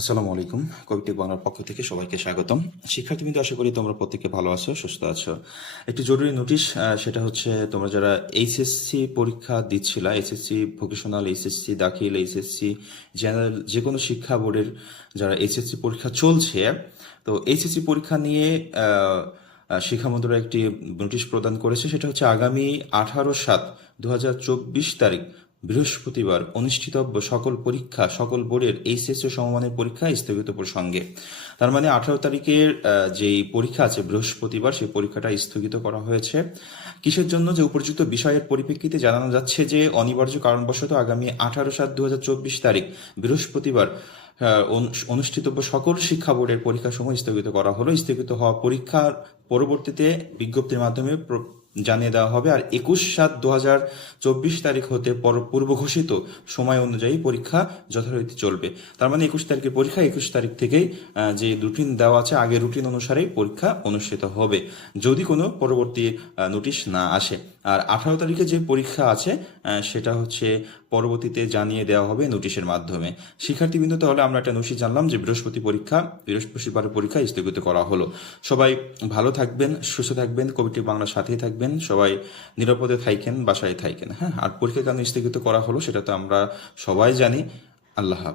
আসসালামু আলাইকুম। কবিটি বাংলার পক্ষ থেকে সবাইকে স্বাগতম। শিক্ষার্থীবৃন্দ, আশা করি তোমরা প্রত্যেকে ভালো আছো, সুস্থ আছো। একটি জরুরি নোটিশ সেটা হচ্ছে তোমরা যারা এইচএসসি পরীক্ষা দিচ্ছিলা, এইচএসসি ভোকেশনাল, এইচএসসি দাখিল, এইচএসসি জেনারেল, যে কোনো শিক্ষা বোর্ডের যারা এইচএসসি পরীক্ষা চলছে, তো এইচএসসি পরীক্ষা নিয়ে শিক্ষা মন্ত্রণালয় একটি নোটিশ প্রদান করেছে, সেটা হচ্ছে আগামী আঠারো সাত দু তারিখ বৃহস্পতিবার অনুষ্ঠিতব্য সকল পরীক্ষা, সকল বোর্ডের এইচএসসি সমমানের পরীক্ষা স্থগিত প্রসঙ্গে। তার মানে আঠারো তারিখের যেই পরীক্ষা আছে বৃহস্পতিবার, সেই পরীক্ষাটা স্থগিত করা হয়েছে। কিসের জন্য যে উপযুক্ত বিষয়ের পরিপ্রেক্ষিতে জানানো যাচ্ছে যে, অনিবার্য কারণবশত আগামী আঠারো সাত দু তারিখ বৃহস্পতিবার অনুষ্ঠিতব্য সকল শিক্ষা বোর্ডের পরীক্ষা সময় স্থগিত করা হলো। স্থগিত হওয়া পরীক্ষার পরবর্তীতে বিজ্ঞপ্তির মাধ্যমে জানিয়ে দেওয়া হবে। আর একুশ সাত দু হাজার চব্বিশ তারিখ হতে পর- পূর্ব ঘোষিত সময় অনুযায়ী পরীক্ষা যথারীতি চলবে। তার মানে একুশ তারিখের পরীক্ষা, একুশ তারিখ থেকেই যে রুটিন দেওয়া আছে আগে রুটিন অনুসারেই পরীক্ষা অনুষ্ঠিত হবে। যদি কোনো পরবর্তী নোটিশ না আসে। আর আঠারো তারিখে যে পরীক্ষা আছে সেটা হচ্ছে পরবর্তীতে জানিয়ে দেওয়া হবে নোটিশের মাধ্যমে। শিক্ষার্থীবৃন্দ, তাহলে আমরা একটা নোটিশ জানলাম যে বৃহস্পতি পরীক্ষা, বৃহস্পতিবার পরীক্ষা স্থগিত করা হলো। সবাই ভালো থাকবেন, সুস্থ থাকবেন কবিটি বাংলার সাথেই থাকবেন, সবাই নিরাপদে থাকেন বাসায় থাকেন হ্যাঁ? আর পরীক্ষা কেন স্থগিত করা হলো সেটা তো আমরা সবাই জানি। আল্লাহ